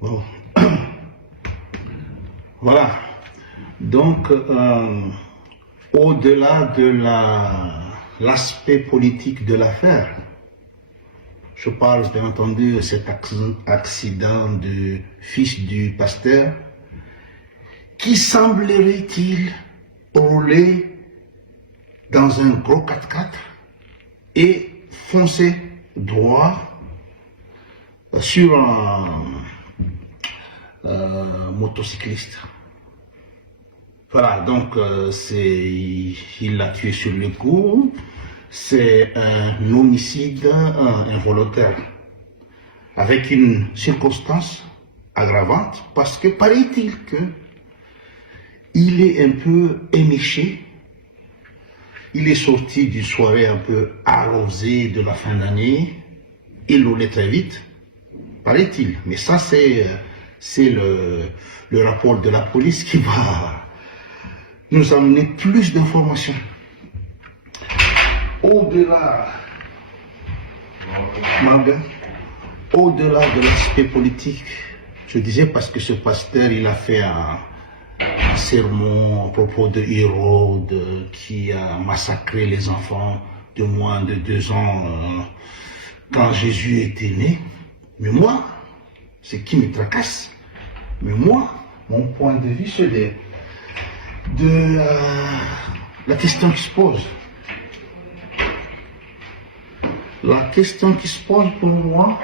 Bon. Voilà. Donc, au-delà de l'aspect politique de l'affaire, je parle bien entendu de cet accident du fils du pasteur qui semblerait-il rouler dans un gros 4x4 et foncer droit sur un motocycliste. Voilà, donc il l'a tué sur le coup. C'est un homicide involontaire avec une circonstance aggravante parce que paraît-il que il est un peu éméché. Il est sorti d'une soirée un peu arrosée de la fin d'année. Il roulait très vite, paraît-il. Mais ça, c'est le rapport de la police qui va nous amener plus d'informations. Au-delà de l'aspect politique, je disais parce que ce pasteur, il a fait un sermon à propos de Hérode qui a massacré les enfants de moins de 2 ans quand Jésus était né. Mais moi, ce qui me tracasse, mais moi, mon point de vue, c'est de la question qui se pose. La question qui se pose pour moi,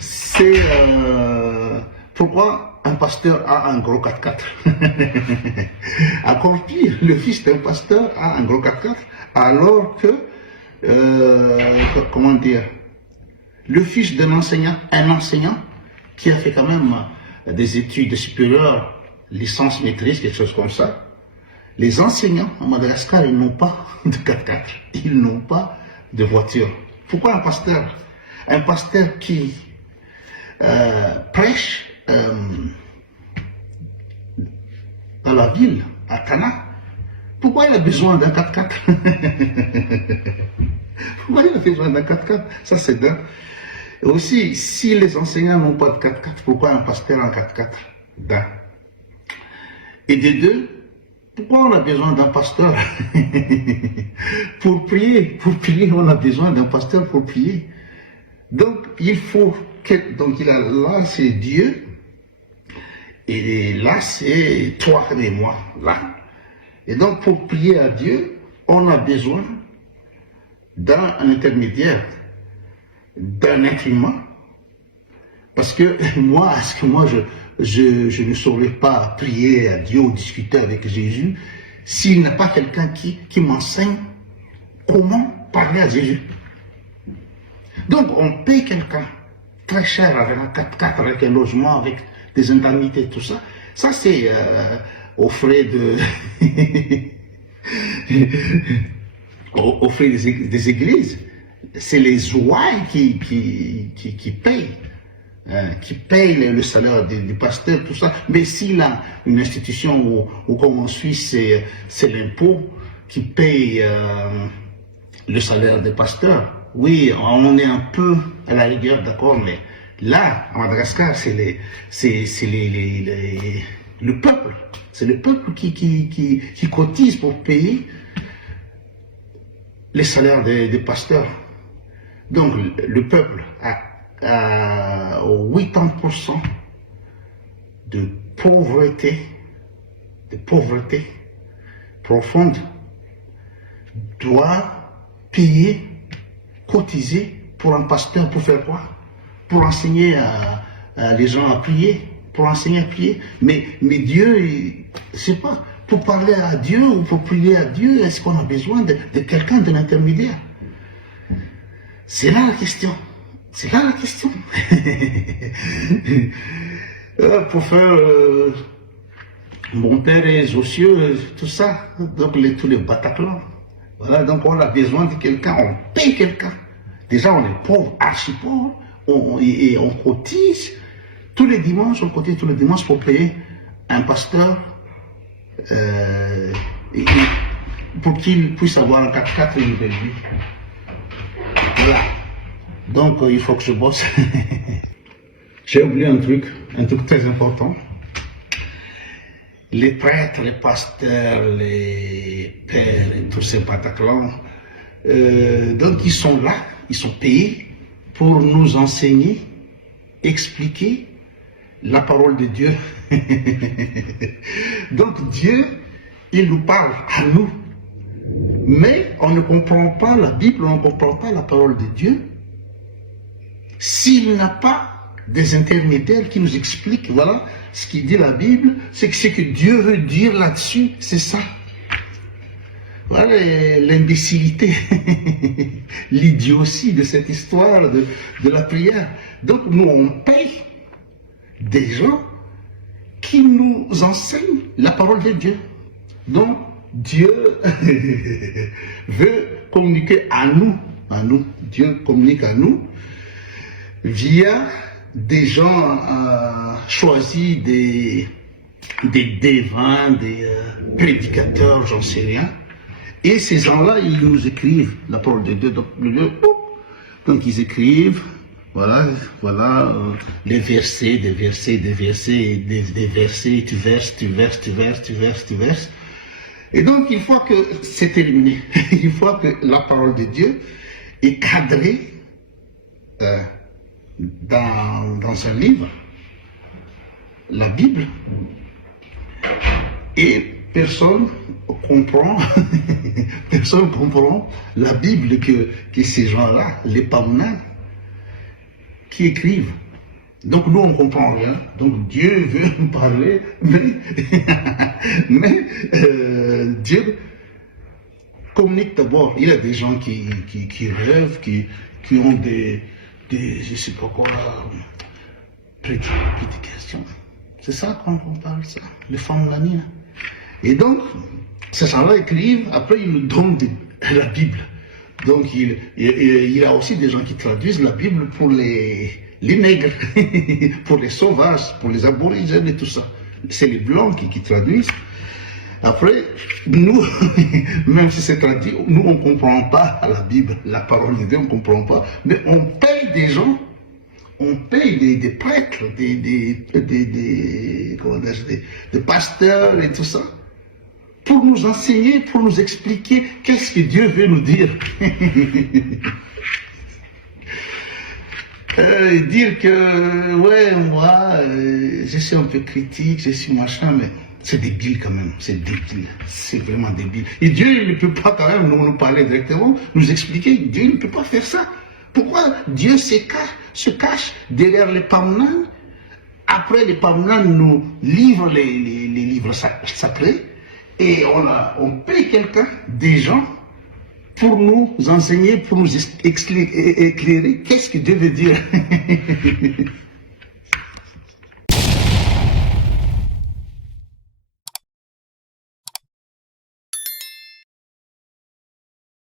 c'est pourquoi un pasteur a un gros 4x4. Encore pire, le fils d'un pasteur a un gros 4x4, alors que, comment dire, le fils d'un enseignant, un enseignant qui a fait quand même des études supérieures, licence, maîtrise, quelque chose comme ça, les enseignants à Madagascar, ils n'ont pas de 4x4, ils n'ont pas de voiture. Pourquoi un pasteur? Un pasteur qui prêche dans la ville, à Tana, pourquoi il a besoin d'un 4x4? Pourquoi il a besoin d'un 4x4? Ça, c'est dingue. Et aussi, si les enseignants n'ont pas de 4x4, pourquoi un pasteur a un 4x4? Dingue. Et des deux, pourquoi on a besoin d'un pasteur? Pour prier, on a besoin d'un pasteur pour prier. Donc, il faut que, donc là, c'est Dieu, et là, c'est toi et moi, là. Et donc, pour prier à Dieu, on a besoin d'un intermédiaire, d'un être humain, parce que moi, je ne saurais pas prier à Dieu ou discuter avec Jésus s'il n'y a pas quelqu'un qui m'enseigne comment parler à Jésus. Donc, on paye quelqu'un très cher avec un 4x4, avec un logement, avec des indemnités, tout ça. Ça, c'est aux frais aux frais des églises. C'est les ouailles qui payent. Qui paye le salaire du pasteur, tout ça. Mais s'il a une institution où comme en Suisse, c'est l'impôt qui paye le salaire des pasteurs, oui, on est un peu à la rigueur, d'accord, mais là, à Madagascar, c'est le peuple. C'est le peuple qui cotise pour payer les salaires des pasteurs. Donc, le peuple a 80% de pauvreté profonde, doit payer, cotiser pour un pasteur, pour faire quoi? Pour enseigner les gens à prier, pour enseigner à prier. Mais Dieu, je sais pas, pour parler à Dieu ou pour prier à Dieu, est-ce qu'on a besoin de quelqu'un, d'un intermédiaire? C'est là la question. C'est là la question. Pour faire monter les ossieux, tout ça, donc tous les Bataclans. Voilà, donc on a besoin de quelqu'un, on paye quelqu'un. Déjà, on est pauvre, archi pauvre, et on cotise tous les dimanches, pour payer un pasteur pour qu'il puisse avoir un 4x4 et une belle vie. Voilà. Donc, il faut que je bosse. J'ai oublié un truc. un truc très important. Les prêtres, les pasteurs, les pères et tous ces pataclans, donc ils sont là, ils sont payés pour nous enseigner, expliquer la parole de Dieu. Donc Dieu, il nous parle à nous, mais on ne comprend pas la Bible, on ne comprend pas la parole de Dieu s'il n'a pas des intermédiaires qui nous expliquent, voilà, ce qu'il dit la Bible, c'est que ce que Dieu veut dire là-dessus, c'est ça. Voilà l'imbécilité, l'idiotie de cette histoire de la prière. Donc nous, on paye des gens qui nous enseignent la parole de Dieu. Donc Dieu veut communiquer à nous. Dieu communique à nous via des gens choisis, des devins, des prédicateurs, j'en sais rien. Et ces gens-là, ils nous écrivent la parole de Dieu. Donc ils écrivent, voilà, les versets, des versets, tu verses. Et donc, une fois que c'est terminé, une fois que la parole de Dieu est cadrée dans un livre, la Bible, et personne comprend la Bible que ces gens-là, les Paounins, qui écrivent. Donc nous, on ne comprend rien. Donc Dieu veut nous parler, mais Dieu communique d'abord. Il y a des gens qui rêvent, qui ont des je ne sais pas quoi, prédications. C'est ça qu'on parle, ça, les femmes l'année. Et donc, ces gens-là écrivent, après ils nous donnent la Bible. Donc il y a aussi des gens qui traduisent la Bible pour les nègres, pour les sauvages, pour les aborigènes et tout ça. C'est les blancs qui traduisent. Après, nous, même si c'est traduit, nous on ne comprend pas la Bible, la parole de Dieu, on ne comprend pas. Mais on paye des gens, on paye des prêtres, des pasteurs et tout ça, pour nous enseigner, pour nous expliquer qu'est-ce que Dieu veut nous dire. Dire que, ouais, moi, je suis un peu critique, je suis machin, mais c'est débile quand même, c'est débile, c'est vraiment débile. Et Dieu, il ne peut pas quand même nous parler directement, nous expliquer, Dieu il ne peut pas faire ça. Pourquoi Dieu se cache derrière les Paounins? Après, les Paounins nous livrent les livres sacrés, et on paye quelqu'un, des gens, pour nous enseigner, pour nous éclairer qu'est-ce que Dieu veut dire.